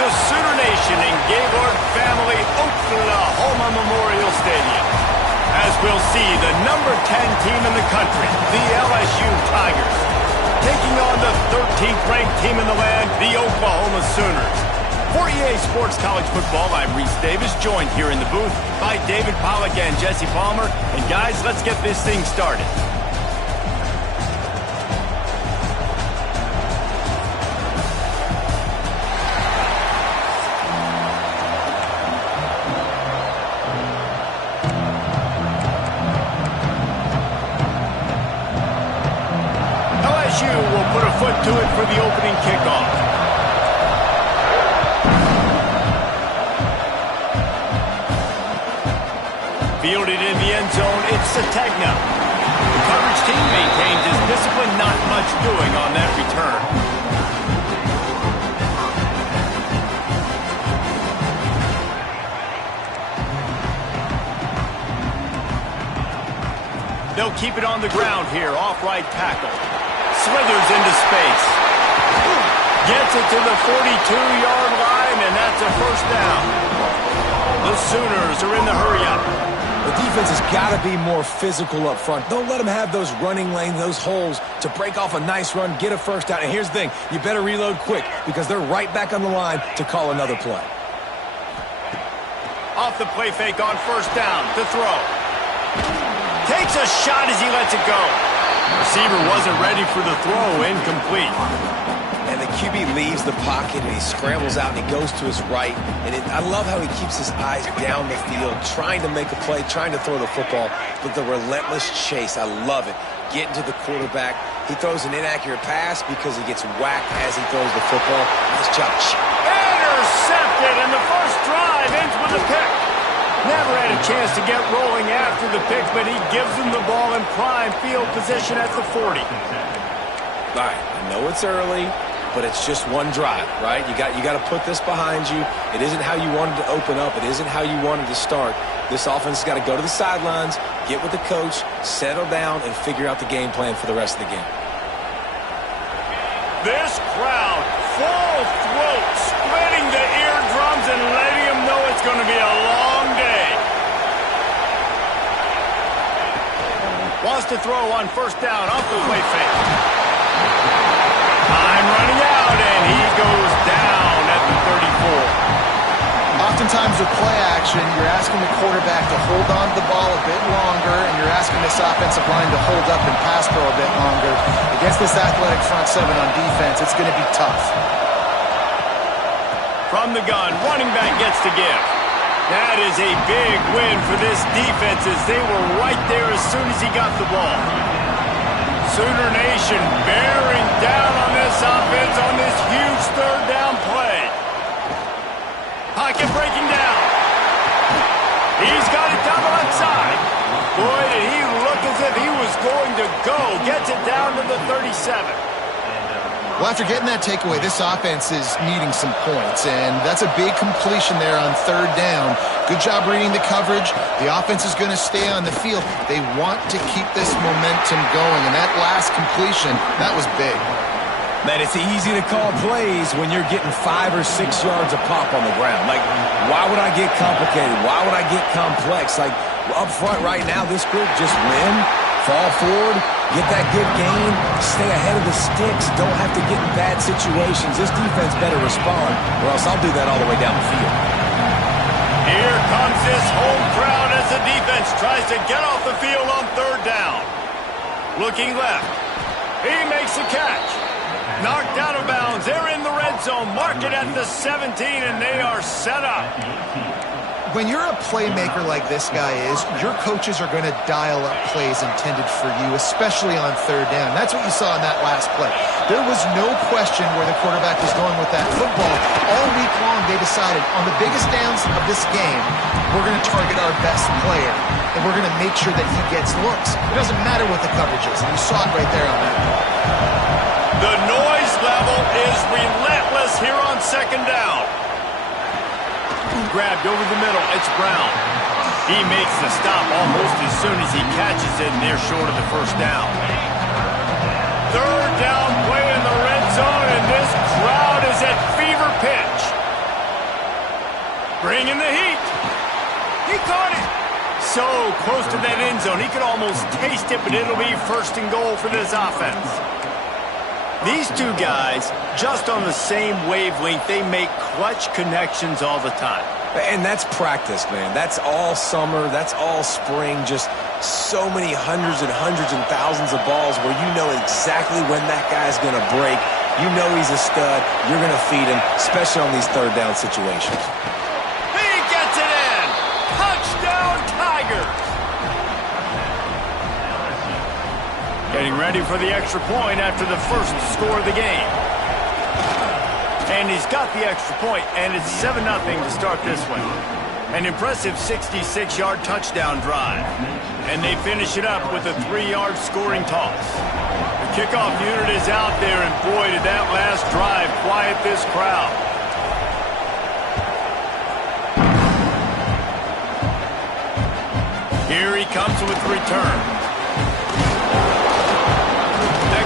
the Sooner Nation and Gaylord family Oklahoma Memorial Stadium, as we'll see the number 10 team in the country, the LSU Tigers, taking on the 13th ranked team in the land, the Oklahoma Sooners. For EA Sports College Football, I'm Reese Davis, joined here in the booth by David Pollack and Jesse Palmer. And guys, let's get this thing started. LSU will put a foot to it for the opening kickoff. Fielded in the end zone, it's Sategna. The coverage team maintains his discipline, not much doing on that return. They'll keep it on the ground here, off right tackle. Slithers into space. Gets it to the 42-yard line, and that's a first down. The Sooners are in the hurry-up. The defense has got to be more physical up front. Don't let them have those running lanes, those holes to break off a nice run, get a first down. And here's the thing, you better reload quick because they're right back on the line to call another play. Off the play fake on first down to throw. Takes a shot as he lets it go. Receiver wasn't ready for the throw, incomplete. And the QB leaves the pocket and he scrambles out and he goes to his right. And I love how he keeps his eyes down the field, trying to make a play, trying to throw the football. But the relentless chase, I love it. Getting to the quarterback. He throws an inaccurate pass because he gets whacked as he throws the football. Nice job. Intercepted, and the first drive ends with a pick. Never had a chance to get rolling after the pick, but he gives him the ball in prime field position at the 40. All right, I know it's early, but it's just one drive, right? You got to put this behind you. It isn't how you wanted to open up. It isn't how you wanted to start. This offense has got to go to the sidelines, get with the coach, settle down, and figure out the game plan for the rest of the game. This crowd, full throat, splitting the eardrums and letting them know it's going to be a long day. Wants to throw on first down off the play fake. Time running out, and he goes down at the 34. Oftentimes with play action, you're asking the quarterback to hold on to the ball a bit longer, and you're asking this offensive line to hold up and pass pro a bit longer. Against this athletic front seven on defense, it's going to be tough. From the gun, running back gets to give. That is a big win for this defense as they were right there as soon as he got the ball. Sooner Nation bearing down on this offense on this huge third down play. Pocket breaking down. He's got it down the left side. Boy, did he look as if he was going to go. Gets it down to the 37. Well, after getting that takeaway, this offense is needing some points, and that's a big completion there on third down. Good job reading the coverage. The offense is going to stay on the field. They want to keep this momentum going, and that last completion, that was big. Man, it's easy to call plays when you're getting 5 or 6 yards of pop on the ground. Like, why would I get complicated? Why would I get complex? Like, up front right now, this group just win, fall forward, get that good gain, stay ahead of the sticks, don't have to get in bad situations. This defense better respond, or else I'll do that all the way down the field. Here comes this home crowd as the defense tries to get off the field on third down. Looking left. He makes the catch. Knocked out of bounds. They're in the red zone. Mark it at the 17, and they are set up. When you're a playmaker like this guy is, your coaches are going to dial up plays intended for you, especially on third down. That's what you saw in that last play. There was no question where the quarterback was going with that football. All week long, they decided on the biggest downs of this game, we're going to target our best player, and we're going to make sure that he gets looks. It doesn't matter what the coverage is, and you saw it right there on that play. The noise level is relentless here on second down. Grabbed over the middle, it's Brown. He makes the stop almost as soon as he catches it, and they're short of the first down. Third down play in the red zone, and this crowd is at fever pitch. bringing the heat. He caught it. So close to that end zone, he could almost taste it, but it'll be first and goal for this offense. These two guys, just on the same wavelength, they make clutch connections all the time. And that's practice, man. That's all summer. That's all spring. Just so many hundreds and thousands of balls where you know exactly when that guy's going to break. You know he's a stud. You're going to feed him, especially on these third down situations. He gets it in. Touchdown, Tigers. Getting ready for the extra point after the first score of the game. And he's got the extra point, and it's 7-0 to start this one. An impressive 66-yard touchdown drive. And they finish it up with a 3-yard scoring toss. The kickoff unit is out there, and boy, did that last drive quiet this crowd. Here he comes with the return.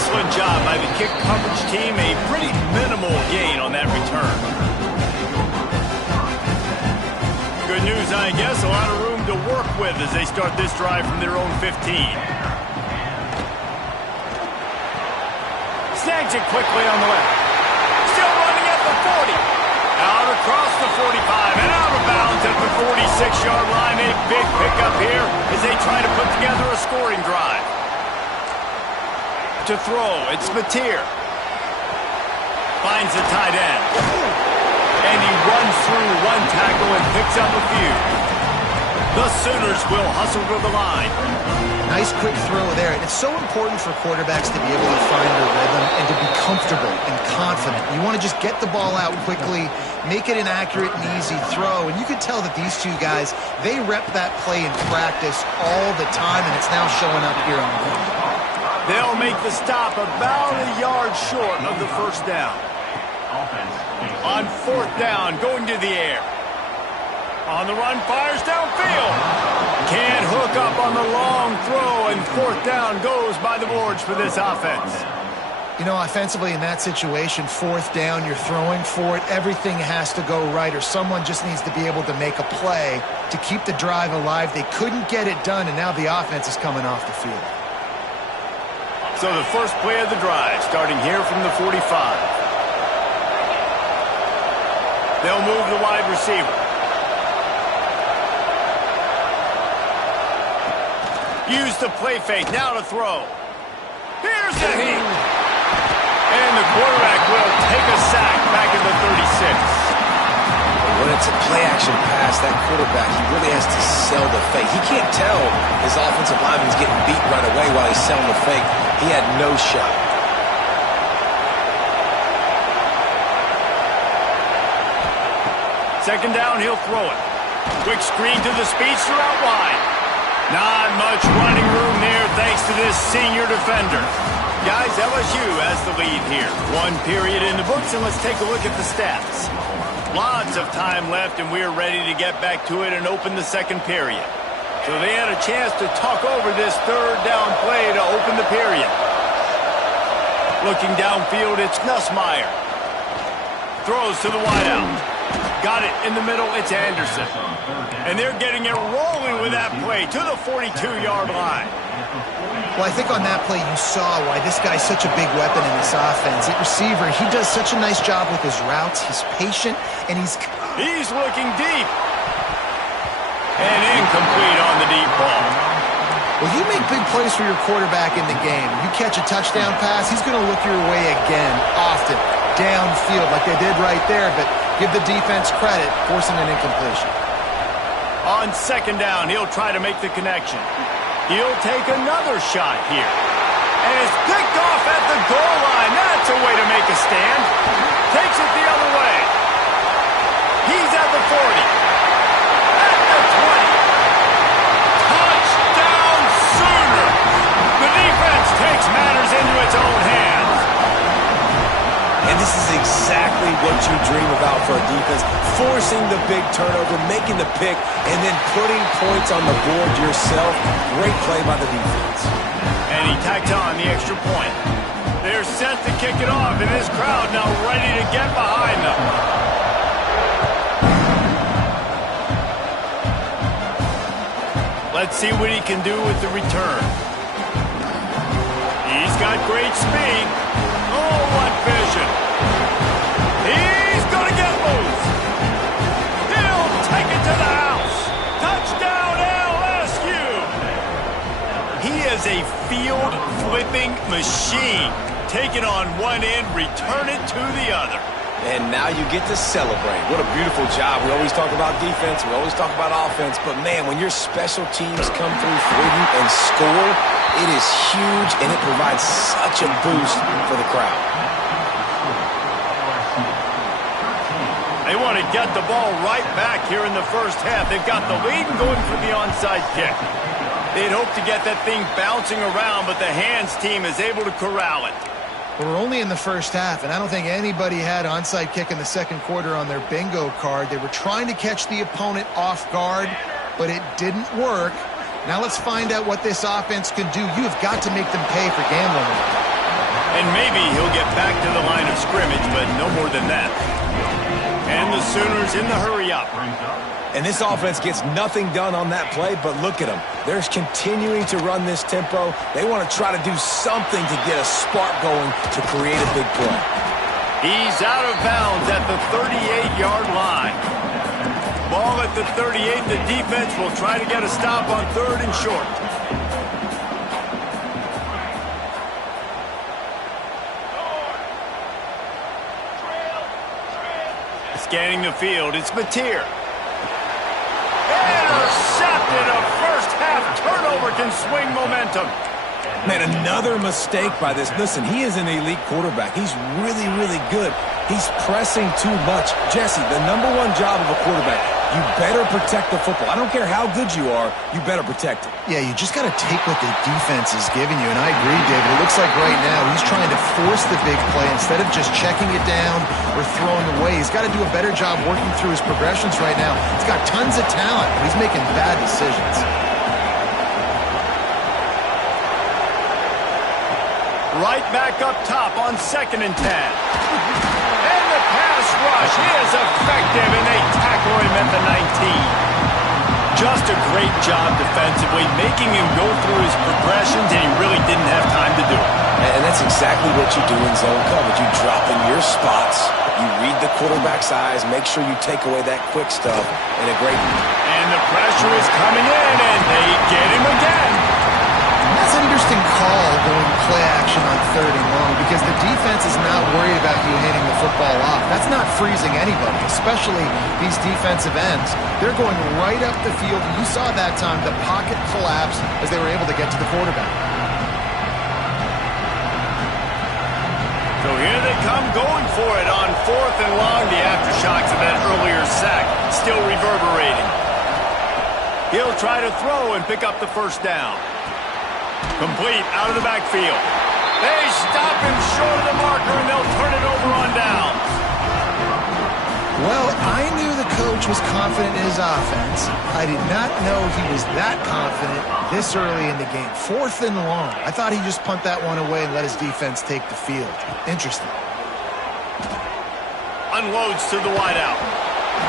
Excellent job by the kick coverage team. A pretty minimal gain on that return. Good news, I guess. A lot of room to work with as they start this drive from their own 15. Snags it quickly on the left. Still running at the 40. Out across the 45 and out of bounds at the 46-yard line. A big pickup here as they try to put together a scoring drive. To throw, it's Mateer. Finds the tight end. And he runs through one tackle and picks up a few. The Sooners will hustle to the line. Nice quick throw there. And it's so important for quarterbacks to be able to find their rhythm and to be comfortable and confident. You want to just get the ball out quickly, make it an accurate and easy throw. And you could tell that these two guys, they rep that play in practice all the time, and it's now showing up here on the field. They'll make the stop about a yard short of the first down. On fourth down, going to the air. On the run, fires downfield. Can't hook up on the long throw, and fourth down goes by the boards for this offense. You know, offensively in that situation, fourth down, you're throwing for it. Everything has to go right, or someone just needs to be able to make a play to keep the drive alive. They couldn't get it done, and now the offense is coming off the field. So the first play of the drive, starting here from the 45. They'll move the wide receiver. Use the play fake, now to throw. Here's the heat. And the quarterback will take a sack back in the 36. When it's a play-action pass, that quarterback, he really has to sell the fake. He can't tell his offensive lineman's getting beat right away while he's selling the fake. He had no shot. Second down, he'll throw it. Quick screen to the speedster out wide. Not much running room there thanks to this senior defender. Guys, LSU has the lead here. One period in the books, and let's take a look at the stats. Lots of time left, and we're ready to get back to it and open the second period. So they had a chance to talk over this third down play to open the period. Looking downfield, it's Nussmeier. Throws to the wideout. Got it in the middle, it's Anderson. And they're getting it rolling with that play to the 42-yard line. Well, I think on that play you saw why this guy's such a big weapon in this offense. At receiver, he does such a nice job with his routes. He's patient, and he's looking deep. And incomplete on the deep ball. Well, you make big plays for your quarterback in the game. You catch a touchdown pass, he's going to look your way again, often, downfield, like they did right there, but give the defense credit, forcing an incompletion. On second down, he'll try to make the connection. He'll take another shot here. And it's picked off at the goal line. That's a way to make a stand. Takes it the other way. He's at the 40. At the 20. Touchdown Sooners. The defense takes matters into its own hands. And this is exactly what you dream about for a defense. Forcing the big turnover, making the pick, and then putting points on the board yourself. Great play by the defense. And he tacked on the extra point. They're set to kick it off, and this crowd now ready to get behind them. Let's see what he can do with the return. He's got great speed. Oh, what vision. He's going to get loose. He'll take it to the house. Touchdown, LSU. He is a field-flipping machine. Take it on one end, return it to the other. And now you get to celebrate. What a beautiful job. We always talk about defense. We always talk about offense. But, man, when your special teams come through for you and score, it is huge, and it provides such a boost for the crowd. They want to get the ball right back here in the first half. They've got the lead and going for the onside kick. They'd hope to get that thing bouncing around, but the hands team is able to corral it. We're only in the first half, and I don't think anybody had onside kick in the second quarter on their bingo card. They were trying to catch the opponent off guard, but it didn't work. Now let's find out what this offense can do. You have got to make them pay for gambling. And maybe he'll get back to the line of scrimmage, but no more than that. And the Sooners in the hurry-up. And this offense gets nothing done on that play, but look at them. They're continuing to run this tempo. They want to try to do something to get a spark going to create a big play. He's out of bounds at the 38-yard line. Ball at the 38. The defense will try to get a stop on 3rd and short. Scanning the field, it's Mateer. Intercepted. A first-half turnover can swing momentum. Man, another mistake by this. Listen, he is an elite quarterback. He's really, really good. He's pressing too much. Jesse, the number one job of a quarterback, you better protect the football. I don't care how good you are, you better protect it. Yeah, you just got to take what the defense is giving you, and I agree, David. It looks like right now he's trying to force the big play instead of just checking it down or throwing away. He's got to do a better job working through his progressions right now. He's got tons of talent, but he's making bad decisions. Right back up top on 2nd and 10. And the pass rush is effective, and they tackle him at the 19. Just a great job defensively, making him go through his progressions, and he really didn't have time to do it. And that's exactly what you do in zone coverage. You drop in your spots, you read the quarterback's eyes, make sure you take away that quick stuff, and a great... And the pressure is coming in, and they get him again. That's an interesting call going play action on 3rd and long because the defense is not worried about you handing the football off. That's not freezing anybody, especially these defensive ends. They're going right up the field. You saw that time the pocket collapse as they were able to get to the quarterback. So here they come going for it on 4th and long. The aftershocks of that earlier sack still reverberating. He'll try to throw and pick up the first down. Complete out of the backfield. They stop him short of the marker, and they'll turn it over on downs. Well, I knew the coach was confident in his offense. I did not know he was that confident this early in the game. 4th and long. I thought he'd just punt that one away and let his defense take the field. Interesting. Unloads to the wideout.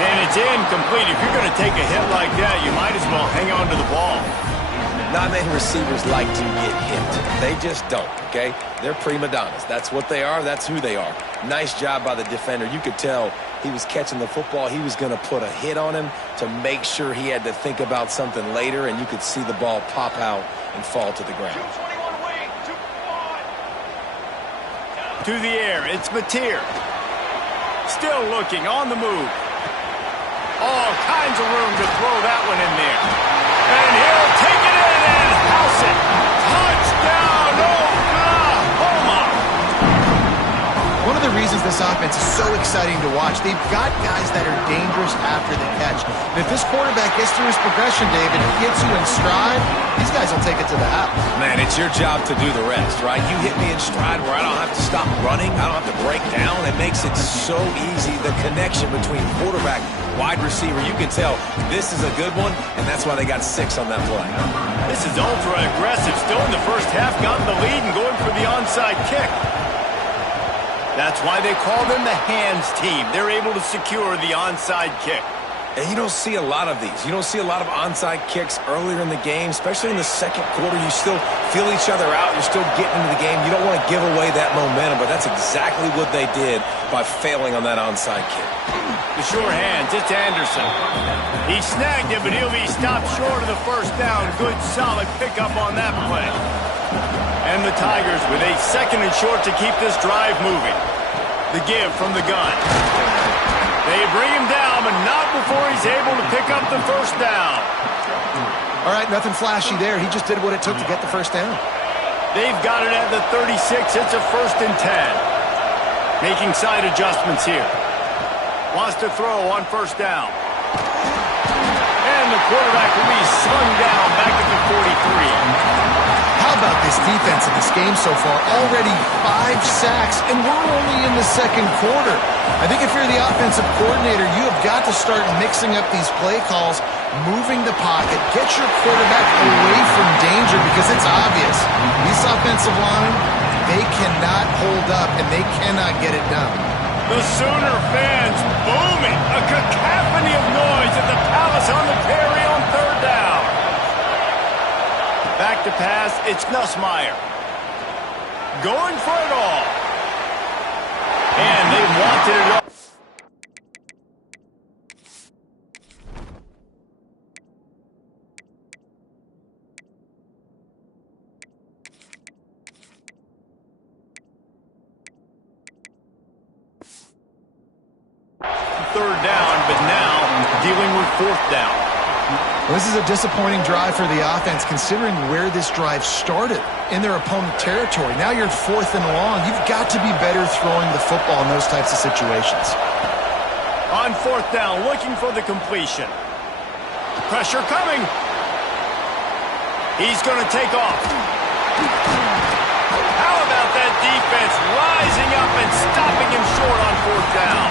And it's incomplete. If you're going to take a hit like that, you might as well hang on to the ball. Not many receivers like to get hit. They just don't, okay? They're prima donnas. That's what they are. That's who they are. Nice job by the defender. You could tell he was catching the football. He was going to put a hit on him to make sure he had to think about something later, and you could see the ball pop out and fall to the ground. To the air, it's Mateer. Still looking, on the move. All kinds of room to throw that one in there. And he'll take it in and house it. Touchdown, Oklahoma! One of the reasons this offense is so exciting to watch, they've got guys that are dangerous after the catch. And if this quarterback gets through his progression, David, and gets you in stride, these guys will take it to the house. Man, it's your job to do the rest, right? You hit me in stride where I don't have to stop running. I don't have to break down. It makes it so easy, the connection between quarterback, wide receiver. You can tell this is a good one, and that's why they got 6 on that play. This is ultra-aggressive. Still in the first half, got the lead and going for the onside kick. That's why they call them the hands team. They're able to secure the onside kick. And you don't see a lot of these. You don't see a lot of onside kicks earlier in the game, especially in the second quarter. You still feel each other out. You're still getting into the game. You don't want to give away that momentum, but that's exactly what they did by failing on that onside kick. The sure hands, it's Anderson. He snagged it, but he'll be stopped short of the first down. Good, solid pickup on that play. And the Tigers with a second and short to keep this drive moving. The give from the gun. They bring him down, but not before he's able to pick up the first down. All right, nothing flashy there. He just did what it took to get the first down. They've got it at the 36. It's a 1st and 10. Making side adjustments here. Wants to throw on 1st down. And the quarterback will be slung down back at the 43. How about this defense in this game so far? Already 5 sacks, and we're only in the second quarter. I think if you're the offensive coordinator, you have got to start mixing up these play calls, moving the pocket, get your quarterback away from danger, because it's obvious. This offensive line, they cannot hold up, and they cannot get it done. The Sooner fans booming. A cacophony of noise at the Palace on the Prairie on 3rd down. Back to pass, it's Nussmeier. Going for it all. And they wanted it all. Third down, but now dealing with 4th down. Well, this is a disappointing drive for the offense, considering where this drive started in their opponent territory. Now you're 4th and long. You've got to be better throwing the football in those types of situations. On 4th down, looking for the completion. Pressure coming. He's going to take off. How about that defense rising up and stopping him short on 4th down?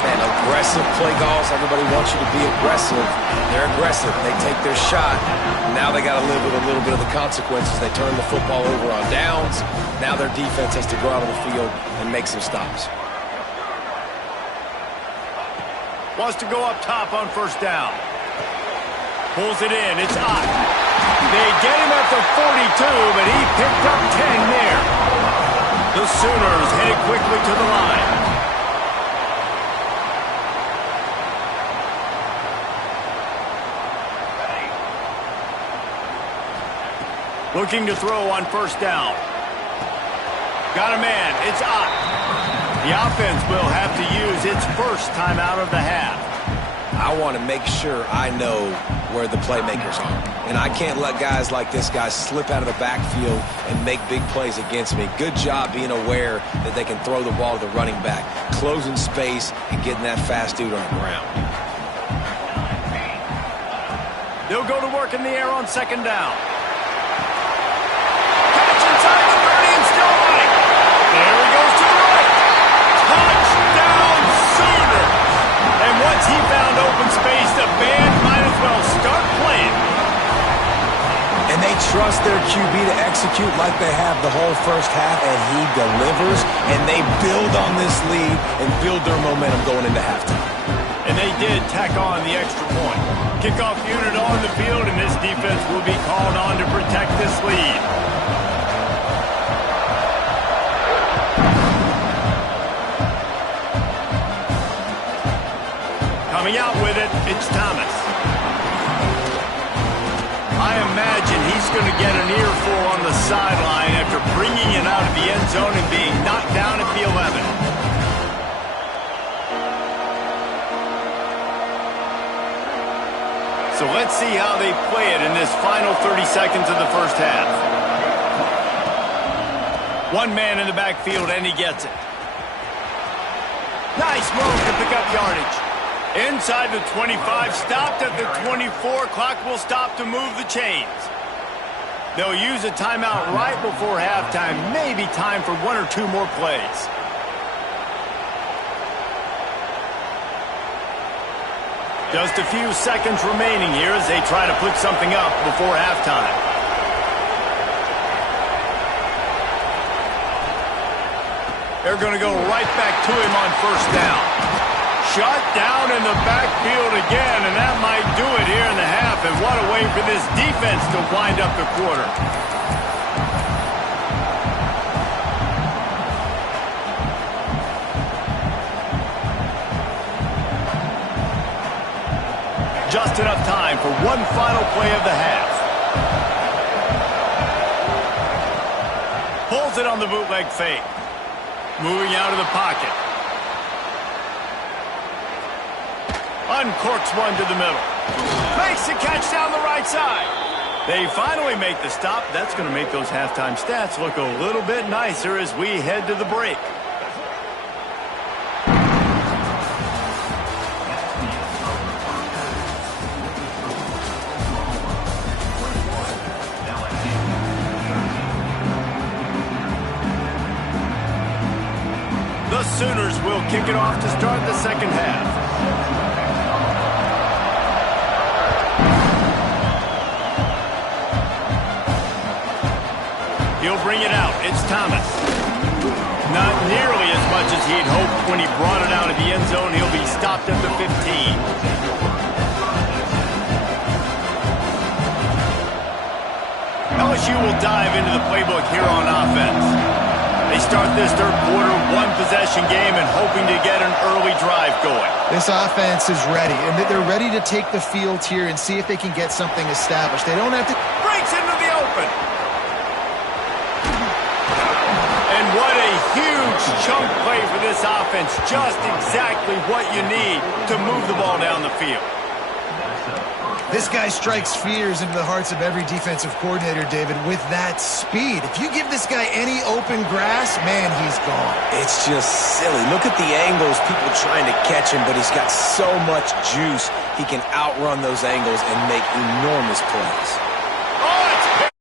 And aggressive play calls. Everybody wants you to be aggressive. They're aggressive. They take their shot. Now they got to live with a little bit of the consequences. They turn the football over on downs. Now their defense has to go out on the field and make some stops. Wants to go up top on 1st down. Pulls it in. It's Ott. They get him at the 42, but he picked up 10 there. The Sooners headed quickly to the line. Looking to throw on 1st down. Got a man. It's Ott. The offense will have to use its first timeout of the half. I want to make sure I know where the playmakers are. And I can't let guys like this guy slip out of the backfield and make big plays against me. Good job being aware that they can throw the ball to the running back, closing space and getting that fast dude on the ground. They'll go to work in the air on 2nd down. Inside the 30 and still running. There he goes to the right. Touchdown Sooners. And once he found open space, the band might as well start playing. And they trust their QB to execute like they have the whole first half, and he delivers. And they build on this lead and build their momentum going into halftime. And they did tack on the extra point. Kickoff unit on the field, and this defense will be called on to protect this lead. Coming out with it, it's Thomas. I imagine he's going to get an earful on the sideline after bringing it out of the end zone and being knocked down at the 11. So let's see how they play it in this final 30 seconds of the first half. One man in the backfield, and he gets it. Nice move to pick up yardage. Inside the 25, stopped at the 24. Clock will stop to move the chains. They'll use a timeout right before halftime. Maybe time for 1 or 2 more plays. Just a few seconds remaining here as they try to put something up before halftime. They're going to go right back to him on 1st down. Shut down in the backfield again, and that might do it here in the half. And what a way for this defense to wind up the quarter. Just enough time for one final play of the half. Pulls it on the bootleg fake. Moving out of the pocket. Uncorks one to the middle. Makes the catch down the right side. They finally make the stop. That's going to make those halftime stats look a little bit nicer as we head to the break. The Sooners will kick it off to start the second half. He'll bring it out. It's Thomas. Not nearly as much as he'd hoped when he brought it out of the end zone. He'll be stopped at the 15. LSU will dive into the playbook here on offense. They start this third quarter, one-possession game, and hoping to get an early drive going. This offense is ready, and they're ready to take the field here and see if they can get something established. They don't have to... Breaks into the open. And what a huge chunk play for this offense. Just exactly what you need to move the ball down the field. This guy strikes fears into the hearts of every defensive coordinator, David, with that speed. If you give this guy any open grass, man, he's gone. It's just silly. Look at the angles, people trying to catch him, but he's got so much juice, he can outrun those angles and make enormous plays.